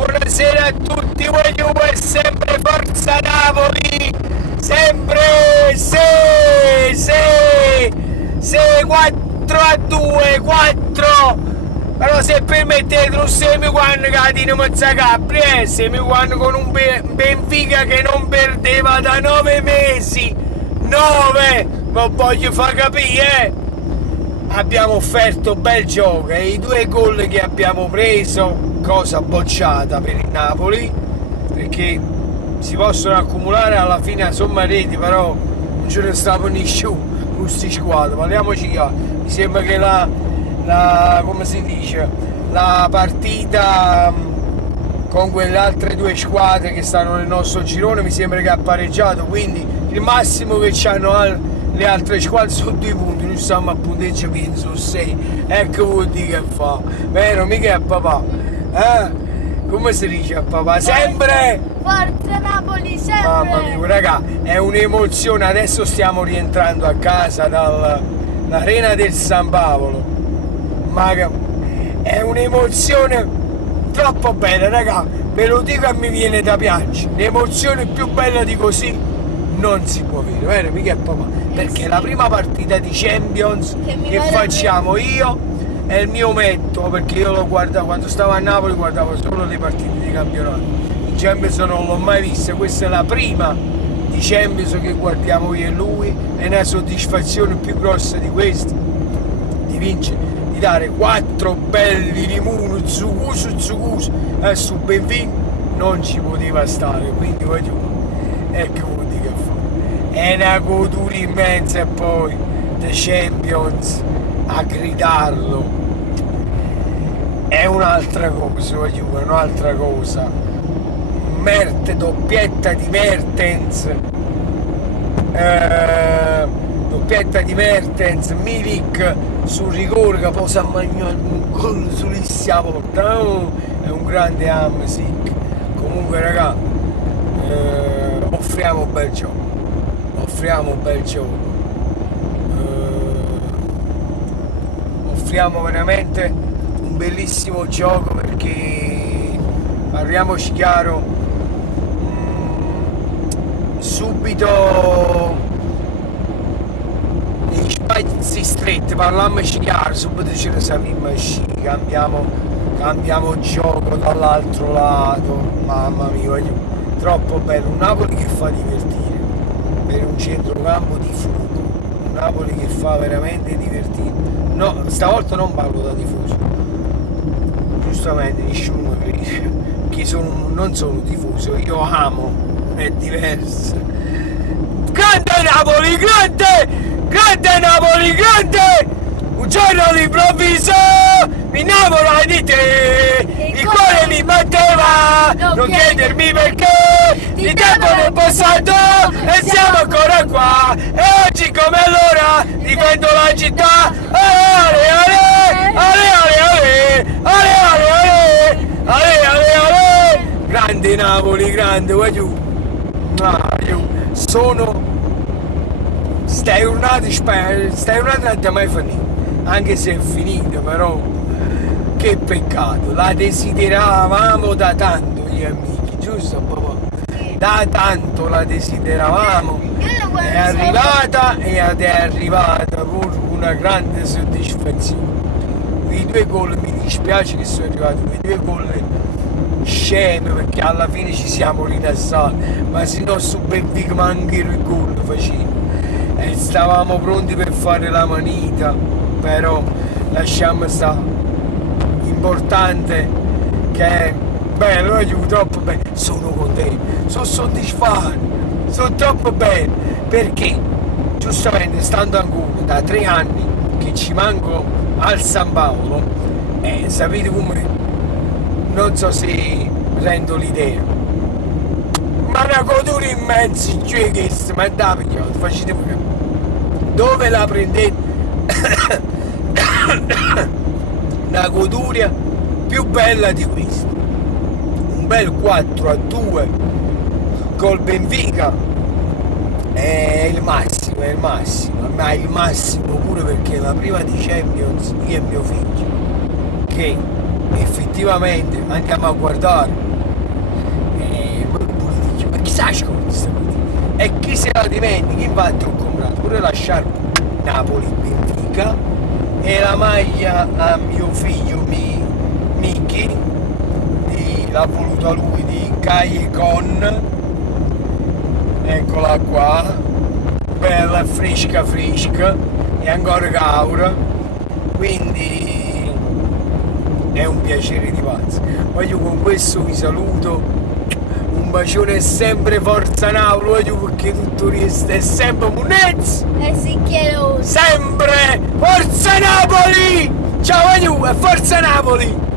buonasera a tutti, voglio sempre Forza Napoli, sempre se 4-2, 4, però se permettete un semiquanno che di Mazzacapri, semiquanno con un Benfica che non perdeva da 9 mesi, 9, non voglio far capire, abbiamo offerto bel gioco e i 2 gol che abbiamo preso, cosa bocciata per il Napoli, perché si possono accumulare alla fine a somma reti, però non ce ne stava nessuno con questi squadre, parliamoci chiaro. Mi sembra che come si dice, la partita con quelle altre 2 squadre che stanno nel nostro girone mi sembra che ha pareggiato, quindi il massimo che hanno le altre squadre sono 2 punti, noi stiamo a punteggio pieno su 6, ecco vuol dire che fa, vero mica è papà, come si dice a papà, sempre Forza Napoli, sempre. Mamma mia raga, è un'emozione, adesso stiamo rientrando a casa dall'arena del San Paolo, ma è un'emozione troppo bella raga, ve lo dico e mi viene da piangere, l'emozione più bella di così non si può vedere, vero mica è papà, perché sì. la prima partita di Champions che facciamo io è il mio metto, perché io lo guardavo quando stavo a Napoli, guardavo solo le partite di campionato, in Champions non l'ho mai vista, questa è la prima di Champions che guardiamo io e lui, è una soddisfazione più grossa di questa, di vincere, di dare 4 belli limoni, zucuso, su Benfica non ci poteva stare, quindi voglio, ecco vuol dire che fa, è una goduria immensa, e poi The Champions a gridarlo è un'altra cosa, voglio dire, un'altra cosa. Doppietta di Mertens, Milik sul rigore che poi si è mangiato un gol sulissima porta, è un grande Hamsik. Comunque raga, offriamo un bel gioco, offriamo veramente un bellissimo gioco, perché parliamoci chiaro, subito negli spazi stretti, parliamoci chiaro, subito ce ne siamo usciti, cambiamo gioco dall'altro lato, mamma mia, troppo bello, un Napoli che fa divertire, per un centrocampo di fuoco, un Napoli che fa veramente divertire, no, stavolta non parlo da tifoso, giustamente nessuno crede, che non sono tifoso, io amo, è diverso. Grande Napoli, grande Napoli, grande! Un giorno all'improvviso mi innamorai di te, il cuore mi batteva, non chiedermi perché, di tempo nel passato e siamo ancora qua, e oggi come allora difendo la città, ale ale, grande Napoli, grande, voglio, sono stai giornata non è mai finita, anche se è finita, però che peccato, la desideravamo da tanto gli amici, giusto papà? Da tanto la desideravamo, è arrivata ed è arrivata con una grande soddisfazione. I 2 gol mi dispiace che sono arrivati, quei 2 gol scemi, perché alla fine ci siamo rilassati, ma se no su Benfica mancano i gol facendo, e stavamo pronti per fare la manita, però lasciamo stare, importante che è bello, troppo bene, sono contento, sono soddisfatto, sono troppo bene, perché giustamente stando ancora da 3 anni che ci manco al San Paolo, sapete come, non so se rendo l'idea, ma una goduria immensa, cioè che si mandava, facete pure, dove la prendete? Una goduria più bella di questa, un bel 4-2 col Benfica è il massimo, ma il massimo pure perché la prima di Champions io e mio figlio, che effettivamente andiamo a guardare se la scordi stamattina. E chi se la dimentica, infatti ho comprato pure la sciarpa Napoli-Benfica e la maglia a mio figlio Miki, l'ha voluta lui, di Kai Con, eccola qua, bella fresca e ancora caura, quindi è un piacere di pazzi. Voglio con questo vi saluto, un bacione e sempre forza Napoli, voglio perché tutto resta è sempre Munez, E si chiede sempre forza Napoli, ciao voglio e forza Napoli.